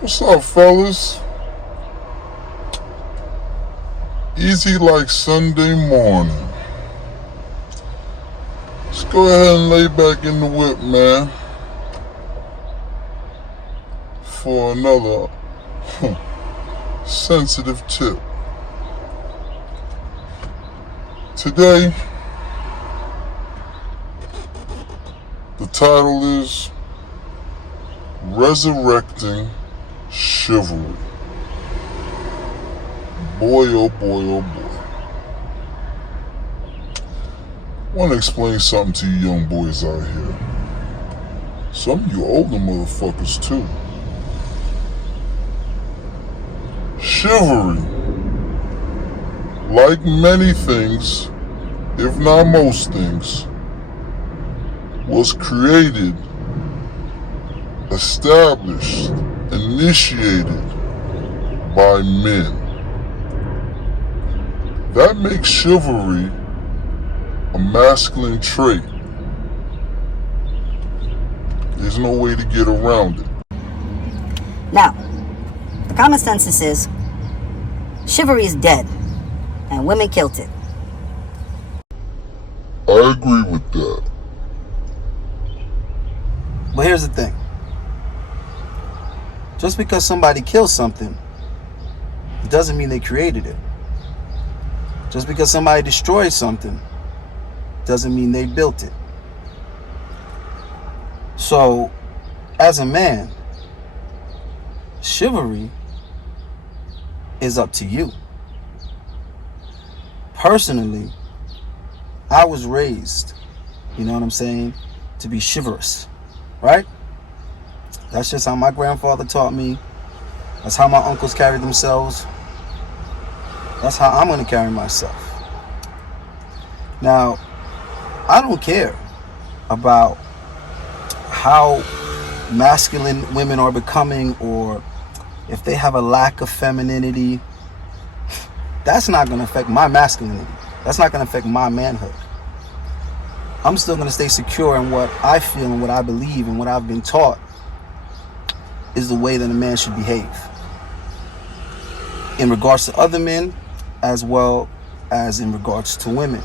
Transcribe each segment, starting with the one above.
What's up, fellas? Easy like Sunday morning. Let's go ahead and lay back in the whip, man, for another sensitive tip. Today, the title is Resurrecting Chivalry. Boy, oh boy, oh boy. I want to explain something to you young boys out here. Some of you older motherfuckers too. Chivalry, like many things, if not most things, was created, established, initiated by men. That makes chivalry a masculine trait. There's no way to get around it. Now, the common census is chivalry is dead and women killed it. I agree with that. But here's the thing. Just because somebody kills something, it doesn't mean they created it. Just because somebody destroys something, doesn't mean they built it. So, as a man, chivalry is up to you. Personally, I was raised, you know what I'm saying, to be chivalrous, right? That's just how my grandfather taught me. That's how my uncles carried themselves. That's how I'm going to carry myself. Now, I don't care about how masculine women are becoming or if they have a lack of femininity. That's not going to affect my masculinity. That's not going to affect my manhood. I'm still going to stay secure in what I feel and what I believe and what I've been taught is the way that a man should behave in regards to other men, as well as in regards to women,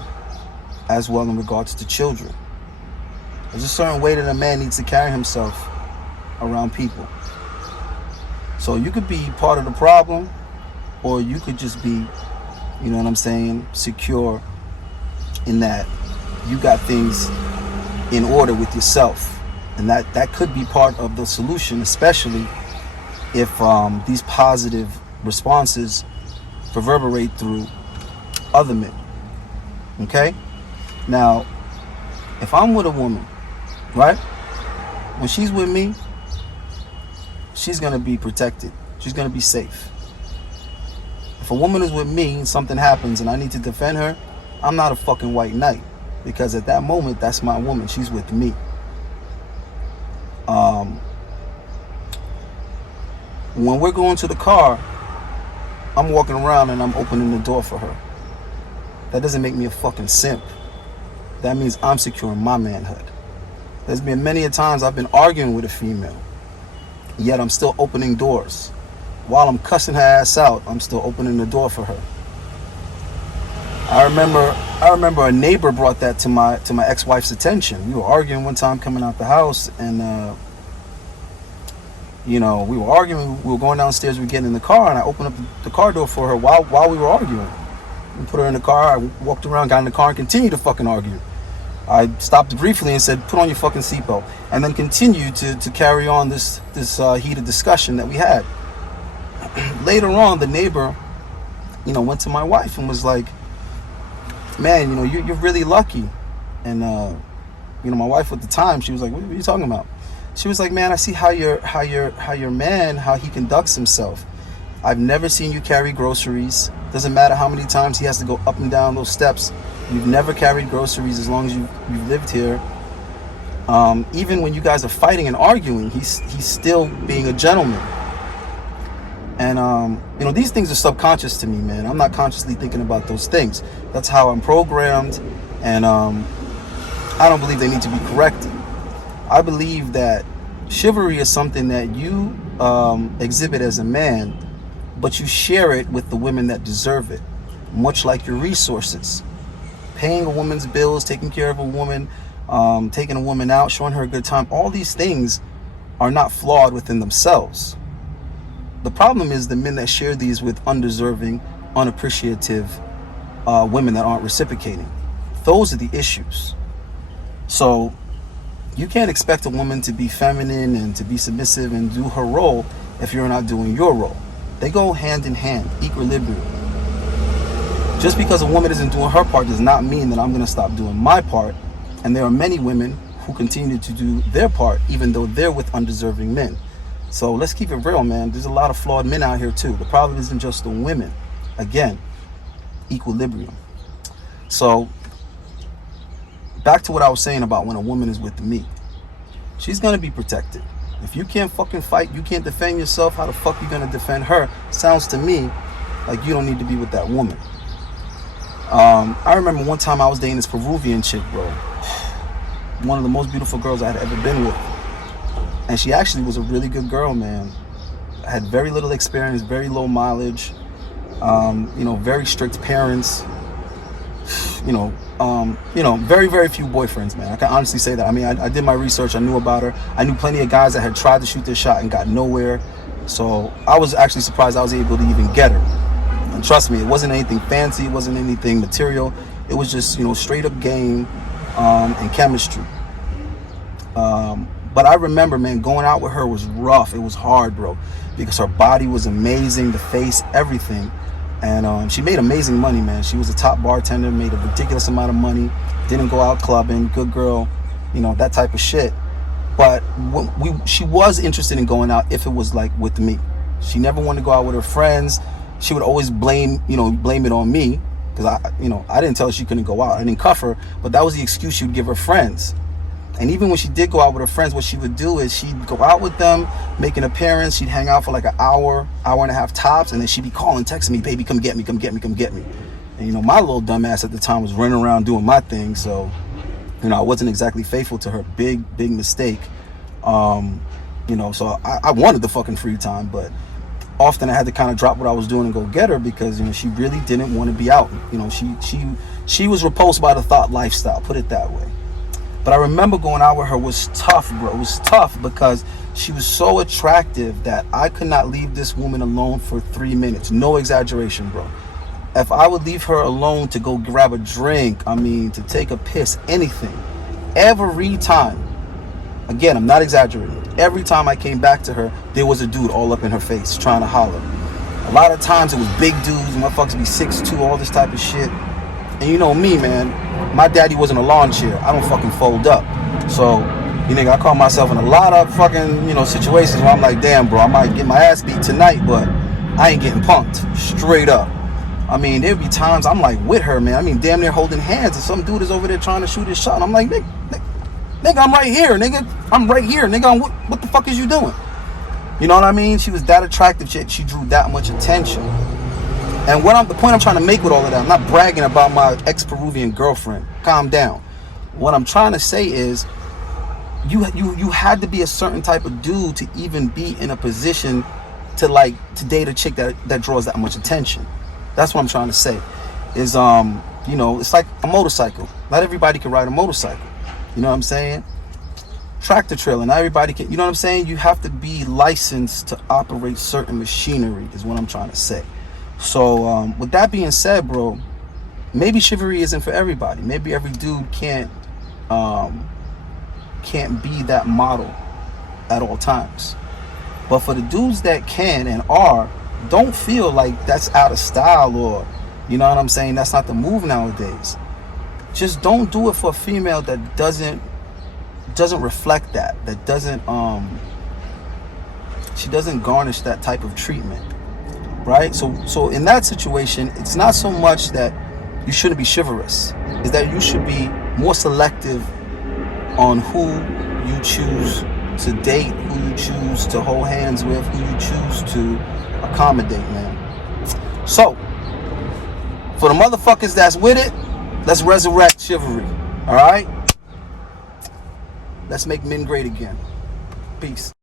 as well in regards to children. There's a certain way that a man needs to carry himself around people. So you could be part of the problem, or you could just be, you know what I'm saying, secure in that you got things in order with yourself. And that could be part of the solution, especially if these positive responses reverberate through other men. Okay? Now, if I'm with a woman, right? When she's with me, she's going to be protected. She's going to be safe. If a woman is with me and something happens and I need to defend her, I'm not a fucking white knight. Because at that moment, that's my woman. She's with me. When we're going to the car, I'm walking around and I'm opening the door for her. That doesn't make me a fucking simp. That means I'm securing my manhood. There's been many a times I've been arguing with a female, yet I'm still opening doors. While I'm cussing her ass out, I'm still opening the door for her. I remember a neighbor brought that to my ex-wife's attention. We were arguing one time coming out the house, and we were arguing. We were going downstairs. We were getting in the car, and I opened up the car door for her while we were arguing. We put her in the car. I walked around, got in the car, and continued to fucking argue. I stopped briefly and said, "Put on your fucking seatbelt," and then continued to carry on this heated discussion that we had. Later on, the neighbor, went to my wife and was like, "Man, you're really lucky." And my wife at the time, she was like, "What are you talking about?" She was like, "Man, I see how your man, how he conducts himself. I've never seen you carry groceries. Doesn't matter how many times he has to go up and down those steps. You've never carried groceries as long as you've lived here. Even when you guys are fighting and arguing, he's still being a gentleman." And these things are subconscious to me, man. I'm not consciously thinking about those things. That's how I'm programmed, and I don't believe they need to be corrected. I believe that chivalry is something that you exhibit as a man, but you share it with the women that deserve it, much like your resources. Paying a woman's bills, taking care of a woman, taking a woman out, showing her a good time, all these things are not flawed within themselves. The problem is the men that share these with undeserving, unappreciative women that aren't reciprocating. Those are the issues. So you can't expect a woman to be feminine and to be submissive and do her role if you're not doing your role. They go hand in hand, equilibrium. Just because a woman isn't doing her part does not mean that I'm going to stop doing my part. And there are many women who continue to do their part even though they're with undeserving men. So let's keep it real, man. There's a lot of flawed men out here too. The problem isn't just the women. Again, equilibrium. So back to what I was saying about when a woman is with me. She's going to be protected. If you can't fucking fight, you can't defend yourself, how the fuck you going to defend her? Sounds to me like you don't need to be with that woman. I remember one time I was dating this Peruvian chick, bro. One of the most beautiful girls I had ever been with. And she actually was a really good girl, man. I had very little experience, very low mileage, very strict parents, very, very few boyfriends, man. I can honestly say that. I mean, I did my research. I knew about her. I knew plenty of guys that had tried to shoot their shot and got nowhere. So I was actually surprised I was able to even get her. And trust me, it wasn't anything fancy. It wasn't anything material. It was just, straight up game and chemistry. But I remember, man, going out with her was rough. It was hard, bro, because her body was amazing, the face, everything. And she made amazing money, man. She was a top bartender, made a ridiculous amount of money, didn't go out clubbing, good girl, that type of shit. But she was interested in going out if it was like with me. She never wanted to go out with her friends. She would always blame it on me because I didn't tell her she couldn't go out. I didn't cuff her, but that was the excuse she would give her friends. And even when she did go out with her friends, what she would do is she'd go out with them, make an appearance. She'd hang out for like an hour and a half tops. And then she'd be calling, texting me, baby, come get me, come get me, come get me. And, my little dumbass at the time was running around doing my thing. So, I wasn't exactly faithful to her. Big mistake. So I wanted the fucking free time. But often I had to kind of drop what I was doing and go get her because, she really didn't want to be out. She was repulsed by the thought lifestyle, put it that way. But I remember going out with her was tough, bro. It was tough because she was so attractive that I could not leave this woman alone for 3 minutes. No exaggeration, bro. If I would leave her alone to go grab a drink, to take a piss, anything, every time, again, I'm not exaggerating, every time I came back to her, there was a dude all up in her face trying to holler. A lot of times it was big dudes, motherfuckers be 6'2", all this type of shit. And you know me, man, my daddy wasn't a lawn chair. I don't fucking fold up. So, I call myself in a lot of fucking, situations where I'm like, damn, bro, I might get my ass beat tonight, but I ain't getting punked. Straight up. There'd be times I'm like with her, man. Damn near holding hands, and some dude is over there trying to shoot his shot. And I'm like, nigga, I'm right here, nigga. I'm right here, nigga. What the fuck is you doing? You know what I mean? She was that attractive. She drew that much attention. And the point I'm trying to make with all of that, I'm not bragging about my ex-Peruvian girlfriend. Calm down. What I'm trying to say is, you had to be a certain type of dude to even be in a position to date a chick that draws that much attention. That's what I'm trying to say. Is it's like a motorcycle. Not everybody can ride a motorcycle. You know what I'm saying? Tractor trailer. Not everybody can. You know what I'm saying? You have to be licensed to operate certain machinery. Is what I'm trying to say. So with that being said, bro, maybe chivalry isn't for everybody. Maybe every dude can't be that model at all times. But for the dudes that can and are, don't feel like that's out of style or, you know what I'm saying, that's not the move nowadays. Just don't do it for a female that doesn't reflect that doesn't she doesn't garnish that type of treatment. Right? So in that situation, it's not so much that you shouldn't be chivalrous. It's that you should be more selective on who you choose to date, who you choose to hold hands with, who you choose to accommodate, man. So, for the motherfuckers that's with it, let's resurrect chivalry. Alright? Let's make men great again. Peace.